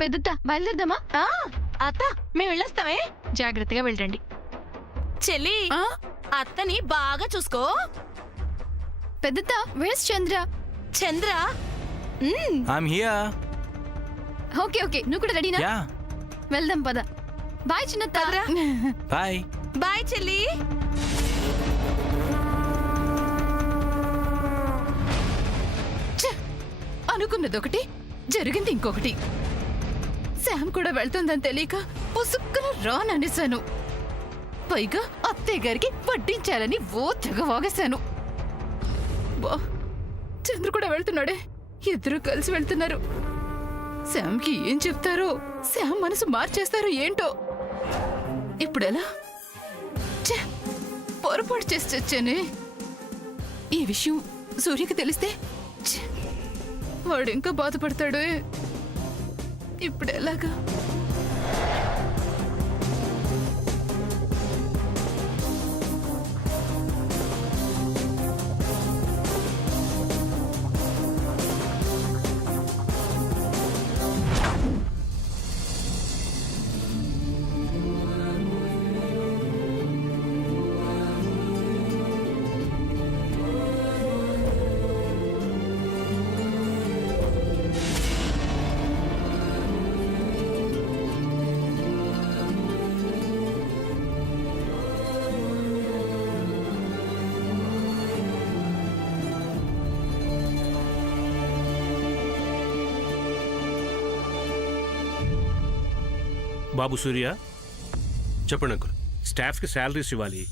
పెద్దత్త బయలుదేరదామా? అత్త మేము వెళ్ళొస్తామే. జాగ్రత్తగా వెళ్ళండి. చెల్లి అత్తని బాగా చూసుకో. పెద్దత్త where's Chandra? Chandra I'm here. Okay okay, నువ్వు కూడా రెడీనా? యా. వెళ్దాం పద. బాయ్ చిన్నత్త. బాయ్. బాయ్ చెల్లి. అనుకున్నది ఒకటి, జరిగింది ఇంకొకటి. శామ్ కూడా వెళ్తుందని తెలియక పుసుక్కున రాననేశాను. పైగా అత్తయ్య గారికి వడ్డించాలని ఓ తెగ వాగేశాను. చంద్ర కూడా వెళ్తున్నాడే, ఇద్దరు కలిసి వెళ్తున్నారు. శామ్కి ఏం చెప్తారో, శామ్ మనసు మార్చేస్తారో ఏంటో. ఇప్పుడెలా? పొరపాటు చేసి చచ్చానే. ఈ విషయం సూర్యకి తెలిస్తే వాడు ఇంకా బాధపడతాడు. ఇప్పుడు ఎలాగా? బాబు సూర్య, చెప్పండి అంకుల్. స్టాఫ్కి శాలరీస్ ఇవ్వాలి.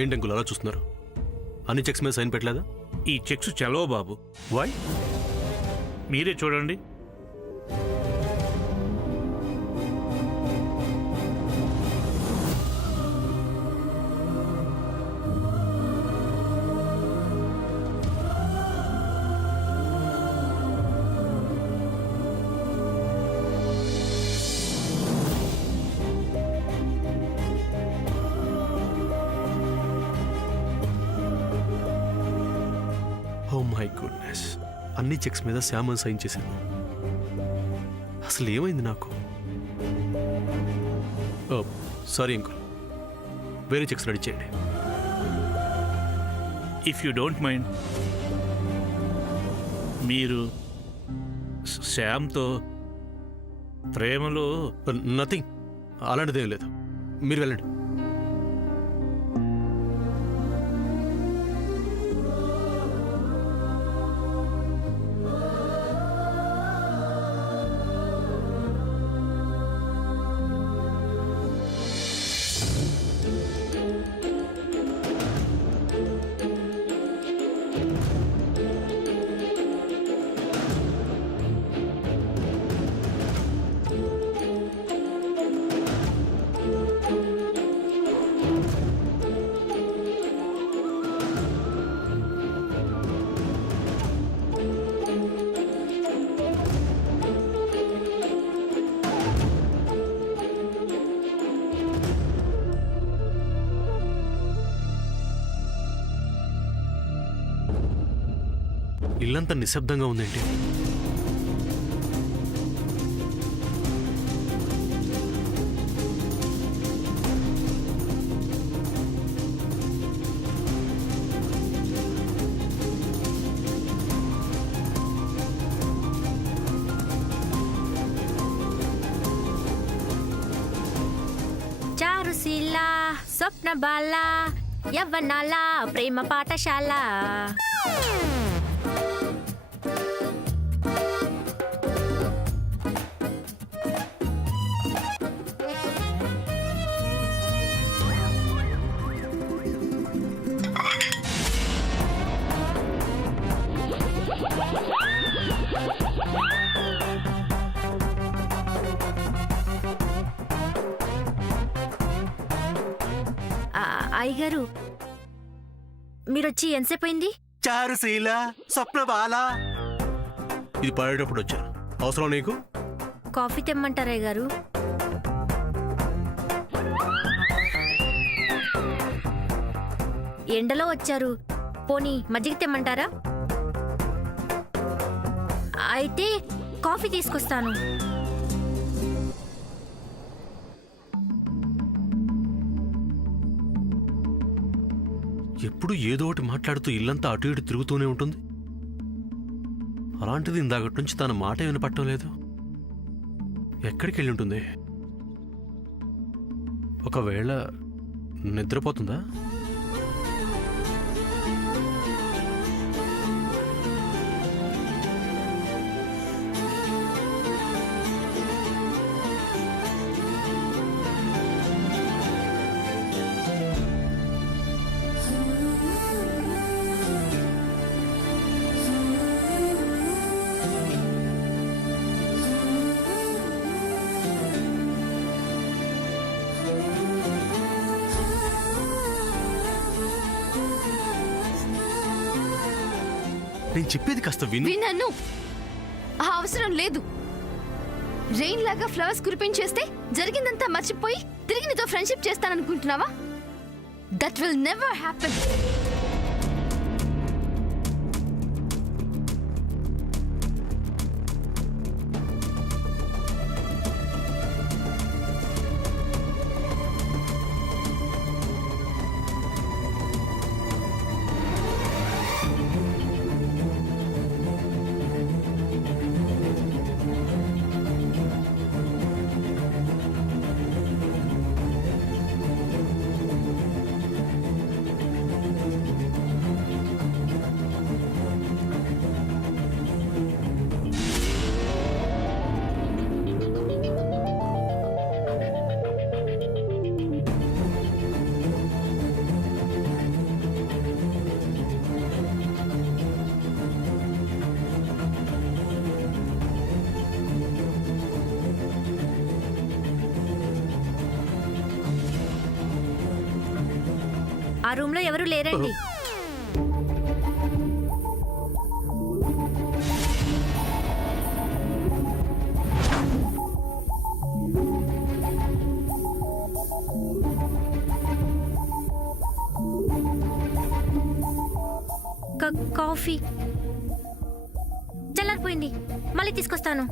ఏంటి అంకుల్ అలా చూస్తున్నారు? అన్ని చెక్స్ మీద సైన్ పెట్టలేదా? ఈ చెక్స్ చలవ బాబు. వై? మీరే చూడండి. ఓ మై గుడ్నెస్, అన్ని చెక్స్ మీద శ్యామన్ సైన్ చేశాను. అసలు ఏమైంది నాకు? సారీ అంకుల్, వేరే చెక్స్ రెడీ చేయండి. ఇఫ్ యూ డోంట్ మైండ్, మీరు శ్యామ్తో ప్రేమలో? నథింగ్, అలాంటిదేం లేదు. మీరు వెళ్ళండి. ఇల్లంతా నిశ్శబ్దంగా ఉందేంటి? చారుశీల స్వప్న బాల యవ్వనాల ప్రేమ పాఠశాల. అయ్యగారు మీరొచ్చి ఎంతసేపు అయింది? చారుశీల స్వప్నబాల ఇది పాడేటప్పుడు వచ్చాను. అవసరం నీకు? కాఫీ తెమ్మంటారా అయ్యగారు? ఎండలో వచ్చారు, పోనీ మజ్జిగ తెమ్మంటారా? అయితే కాఫీ తీసుకొస్తాను. ఎప్పుడు ఏదో ఒకటి మాట్లాడుతూ ఇల్లంతా అటు ఇటు తిరుగుతూనే ఉంటుంది. అలాంటిది ఇందాకటి నుంచి తన మాట వినపట్టం లేదు. ఎక్కడికి వెళ్ళి ఉంటుంది? ఒకవేళ నిద్రపోతుందా? నేను చెప్పేది కాస్త విను. వినను. ఆ అవసరం లేదు. రెయిన్ లాగా ఫ్లవర్స్ కురిపించేస్తే జరిగిందంతా మర్చిపోయి తిరిగి నీతో ఫ్రెండ్షిప్ చేస్తాననుకుంటున్నావా? That will never happen. ఆ రూమ్ లో ఎవరు లేరండి. కాఫీ చల్లారిపోయింది, మళ్ళీ తీసుకొస్తాను.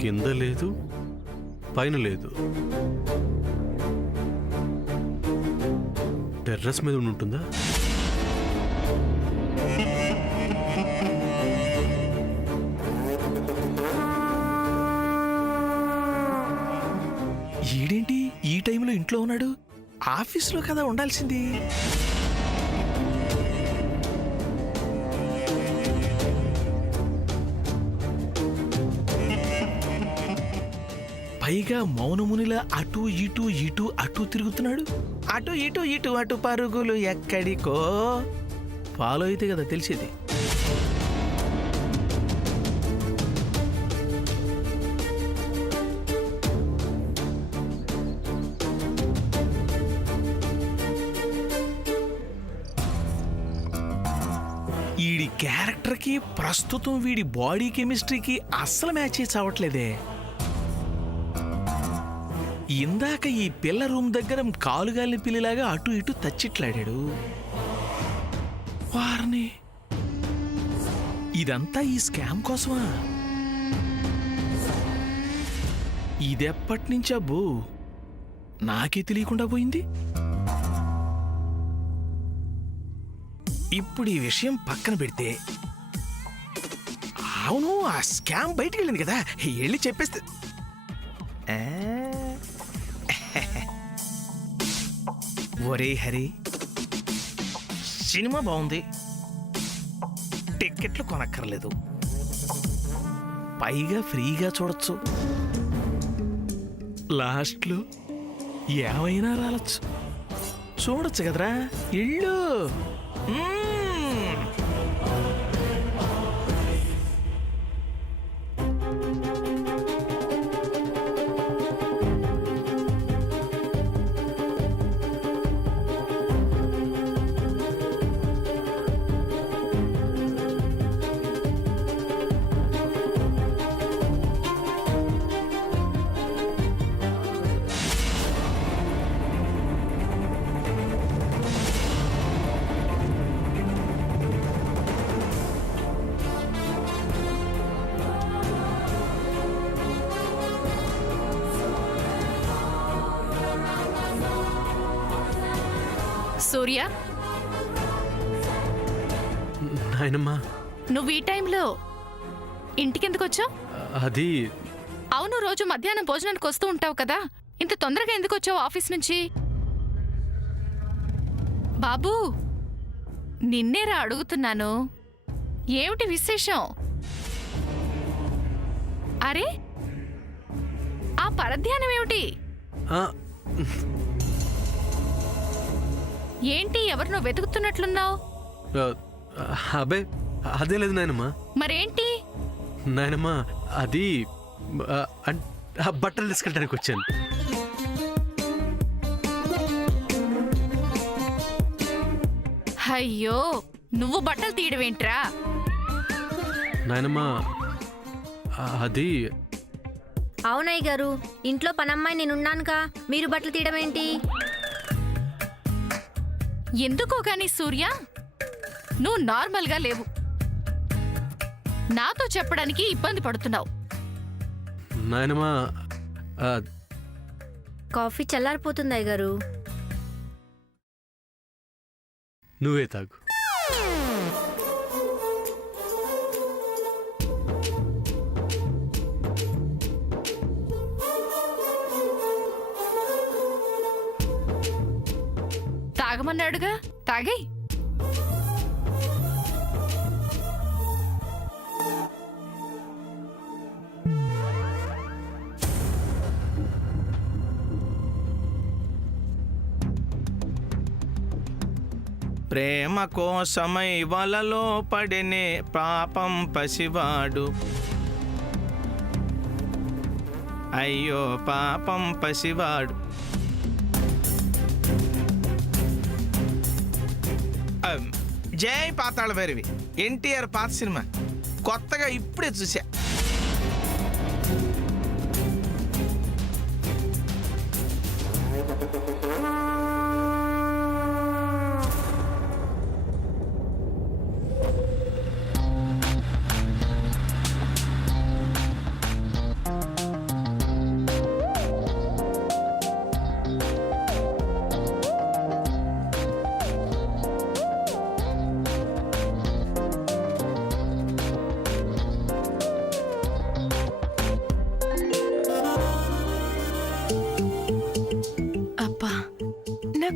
కింద లేదు, పైన లేదు. టెర్రస్ మీద ఉంటుందా? ఈడేంటి ఈ టైంలో ఇంట్లో ఉన్నాడు? ఆఫీస్లో కదా ఉండాల్సింది. పైగా మౌనమునిలా అటు ఇటు ఇటు అటు తిరుగుతున్నాడు. అటు ఇటు ఇటు అటు పరుగులు ఎక్కడికో. ఫాలో అయితే కదా తెలిసేది. వీడి క్యారెక్టర్కి ప్రస్తుతం వీడి బాడీ కెమిస్ట్రీకి అస్సలు మ్యాచ్ చావట్లేదే. ఇందాక ఈ పిల్ల రూమ్ దగ్గర కాలుగాలిన పిల్లిలాగా అటు ఇటు తచ్చిట్లాడాడు. వారిని ఇదంతా ఈ స్కామ్ కోసమా? ఇదెప్పటి నుంచి అబ్బో నాకే తెలియకుండా పోయింది. ఇప్పుడు ఈ విషయం పక్కన పెడితే, అవును ఆ స్కామ్ బయటికి వెళ్ళింది కదా, వెళ్ళి చెప్పేస్తే. ఒరే హరి, సినిమా బాగుంది, టిక్కెట్లు కొనక్కర్లేదు, పైగా ఫ్రీగా చూడొచ్చు. లాస్ట్లో ఏమైనా రాలచ్చు. చూడొచ్చు కదరా ఇల్లు. సూర్య, నాయనమ్మా, నువ్వు ఈ టైంలో ఇంటికెందుకు వచ్చావు? అది అవును, రోజు మధ్యాహ్నం భోజనానికి వస్తూ ఉంటావు కదా, ఇంత తొందరగా ఎందుకు వచ్చావు ఆఫీస్ నుంచి? బాబూ, నిన్నేరా అడుగుతున్నాను, ఏమిటి విశేషం? అరే, ఆ పరధ్యానం ఏమిటి? ఆ, ఏంటి, ఎవరినో వెతుకుతున్నట్లున్నావు? ఆ, అబే అదే లేదు నాయనమ్మా. మరేంటి? నాయనమ్మా, అది ఆ బట్టలు తీసుకెళ్ళడానికి వచ్చాను. అయ్యో, నువ్వు బట్టలు తీయడమేంట్రా? నాయనమ్మా, అది అవునయ్య గారు, ఇంట్లో పనమ్మాయి నేనున్నానుగా, మీరు బట్టలు తీయడం ఏంటి? ఎందుకో గాని సూర్య, నువ్వు నార్మల్గా లేవు. నాతో చెప్పడానికి ఇబ్బంది పడుతున్నావు. నాయనమ్మా, కాఫీ చల్లారిపోతుంది అయ్య గారు. నువ్వే తాగు. తాగమన్నాడుగా, తాగేయ్. ప్రేమ కోసమై వలలో పడినే పాపం పసివాడు, అయ్యో పాపం పసివాడు. జై పాతాళ భైరవి, ఎన్టీఆర్ పాత సినిమా, కొత్తగా ఇప్పుడే చూసా.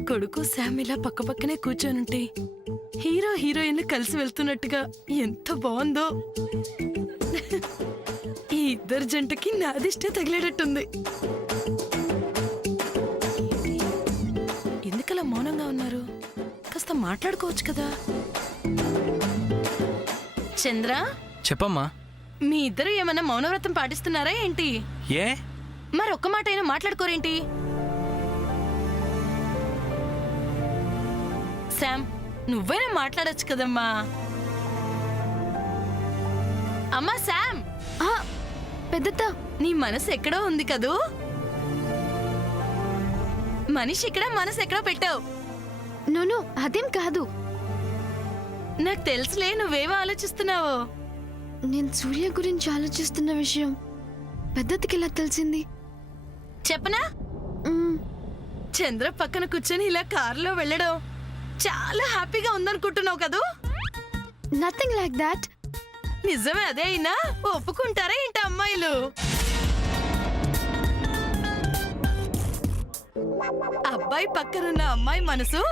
కొడుకు శామ్ ఇలా పక్కపక్కనే కూర్చోనుంటే హీరో హీరోయిన్ కలిసి వెళ్తున్నట్టుగా ఎంత బాగుందో. ఈ ఇద్దరు జంటకి నాదిష్టే తగిలేటట్టుంది. ఎందుకలా మౌనంగా ఉన్నారు? కాస్త మాట్లాడుకోవచ్చు కదా. చంద్ర, చెప్పమ్మా. మీ ఇద్దరు ఏమన్నా మౌనవ్రతం పాటిస్తున్నారా ఏంటి? ఏ మరి ఒక్క మాట అయినా మాట్లాడుకోరేంటి? శామ్, నువ్వైనా మాట్లాడొచ్చు కదమ్మా. అమ్మా శామ్, పెద్దత్త, నీ మనసు ఎక్కడో ఉంది కదూ. మనిషి ఇక్కడ, మనసు ఎక్కడో పెట్టావు. నోను, అదేం కాదు. నాకు తెలుసులే నువ్వేమో ఆలోచిస్తున్నావో. నేను సూర్య గురించి ఆలోచిస్తున్న విషయం పెద్దత్తకి ఎలా తెలిసింది? చెప్పనా? మ్మ్. చంద్ర పక్కన కూర్చొని ఇలా కారులో వెళ్ళడం చాలా హ్యాపీగా ఉందనుకుంటున్నావు కదూ. Nothing like that. నిజమే, అదే అయినా ఒప్పుకుంటారా ఏంటి అమ్మాయిలు? అబ్బాయి పక్కనున్న అమ్మాయి మనసు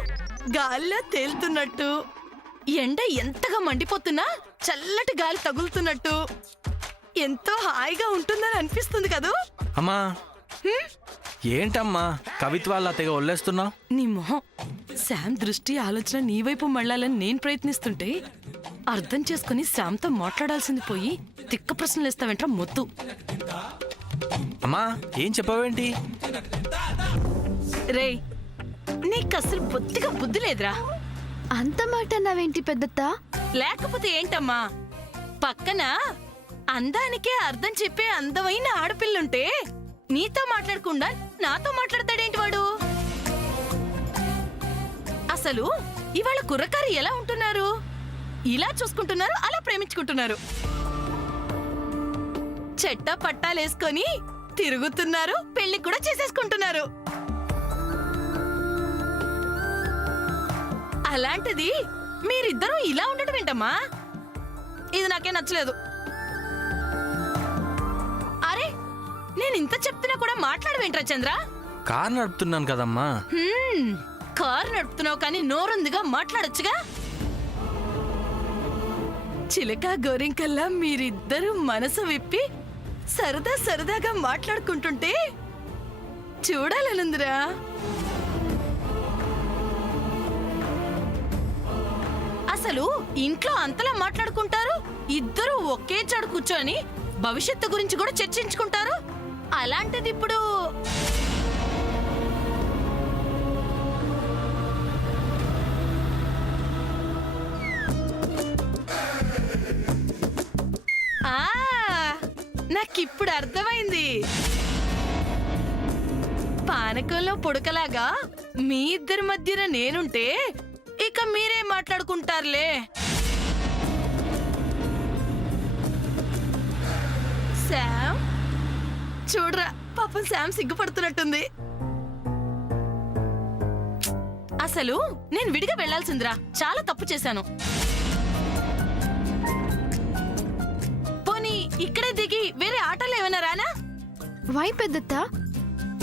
గాలిలో తేలుతున్నట్టు, ఎండ ఎంతగా మండిపోతున్నా చల్లటి గాలి తగులుతున్నట్టు ఎంతో హాయిగా ఉంటుందని అనిపిస్తుంది కదూ. అమ్మా, ఏంటమ్మా కవిత్వాల్లా తెగ ఒల్లేస్తున్నావు? నీ మొహం. శామ్ దృష్టి ఆలోచన నీ వైపు మళ్ళాలని నేను ప్రయత్నిస్తుంటే అర్థం చేసుకుని శామ్తో మాట్లాడాల్సింది పోయి తిక్క ప్రశ్నలు ఇస్తావేంట్రా మొద్దు. అమ్మా ఏం చెప్పావేంటి? రేయ్, నీకు అసలు బొత్తిగా బుద్ధి లేదురా. అంత మాట అన్నావేంటి పెద్దత్త? లేకపోతే ఏంటమ్మా, పక్కన అందానికే అర్థం చెప్పే అందమైన ఆడపిల్లుంటే నీతో మాట్లాడకుండా నాతో మాట్లాడతాడేంటి వాడు? అసలు ఇవాళ కుర్రకారు ఎలా ఉంటున్నారు? ఇలా చూసుకుంటున్నారు, అలా ప్రేమించుకుంటున్నారు. చెట్టా పట్టాలేసుకొని తిరుగుతున్నారు, పెళ్లి కూడా చేసేసుకుంటున్నారు. అలాంటిది మీరిద్దరూ ఇలా ఉండడం ఏంటమ్మా? ఇది నాకే నచ్చలేదు. అరే, నేను ఇంత చెప్తున్నా కూడా మాట్లాడవేంట్రా చంద్ర? కారు నడుపుతున్నాను కదమ్మా. కారు నడుపుతున్నావు కానీ నోరుందిగా మాట్లాడొచ్చుగా. చిలక గోరింకల్లా మీరిద్దరూ మనసు విప్పి సరదా సరదాగా మాట్లాడుకుంటుంటే చూడాలనుందిరా. అసలు ఇంట్లో అంతలా మాట్లాడుకుంటారు, ఇద్దరు ఒకే చాడు కూర్చొని భవిష్యత్తు గురించి కూడా చర్చించుకుంటారు. అలాంటిది ఇప్పుడు నాకిప్పుడు అర్థమైంది. పానకంలో పుడకలాగా మీ ఇద్దరి మధ్యన నేనుంటే ఇక మీరే మాట్లాడుకుంటారులే. శామ్ చూడరా, పాపం శామ్ సిగ్గుపడుతున్నట్టుంది. అసలు నేను విడిగా వెళ్లాల్సిందిరా, చాలా తప్పు చేశాను. పోనీ ఇక్కడే దిగి వేరే ఆటోలు ఏమైనా రానా? వై పెద్దత్త?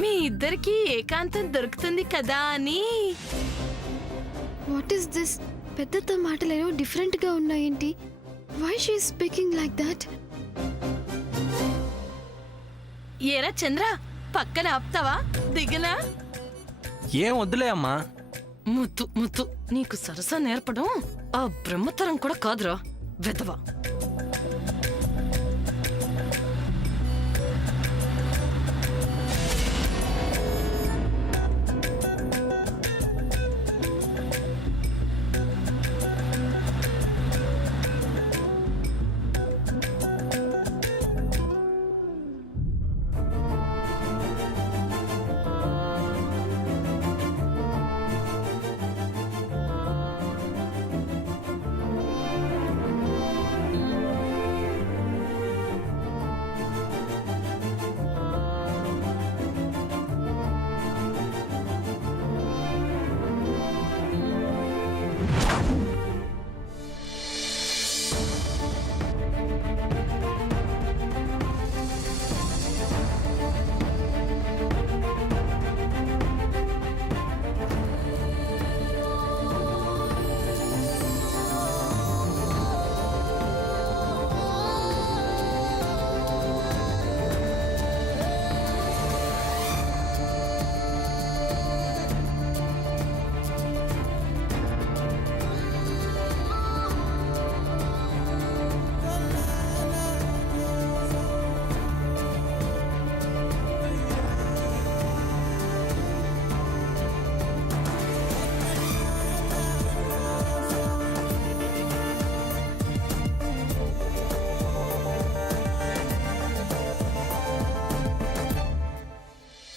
మీ ఇద్దరికి ఏకాంతం దొరుకుతుంది కదా అని. What is this? పెద్దత్త మాటలేనో డిఫరెంట్ గా ఉన్నాయేంటి? Why she speaking like that? ఏరా చంద్ర, పక్కన ఆపుతావా? దిగనా? ఏం వద్దులే అమ్మా. ముద్దు ముద్దు, నీకు సరసా నేర్పడం ఆ బ్రహ్మతరం కూడా కాదురా వెధవా.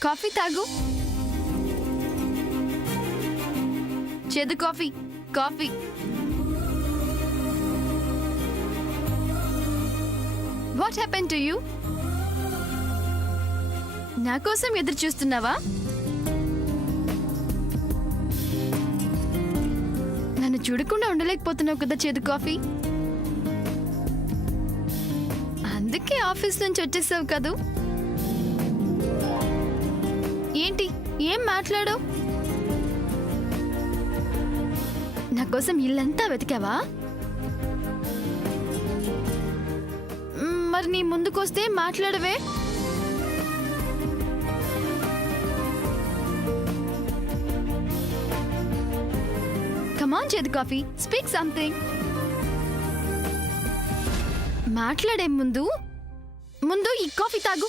కాఫీ తాగు. చేదు coffee. Coffee. What happen to you? నా కోసం ఎదురు చూస్తున్నావా? నన్ను చూడకుండా ఉండలేకపోతున్నావు కదా చేదు కాఫీ. అందుకే ఆఫీస్ నుంచి వచ్చేసావు కదూ. ఏంటి ఏం మాట్లాడవు? నా కోసం ఇల్లంతా వెతికావా? మరి నీ ముందుకొస్తే మాట్లాడవే. కమాన్ చేదు కాఫీ స్పీక్ సంథింగ్. మాట్లాడే ముందు ఈ కాఫీ తాగు.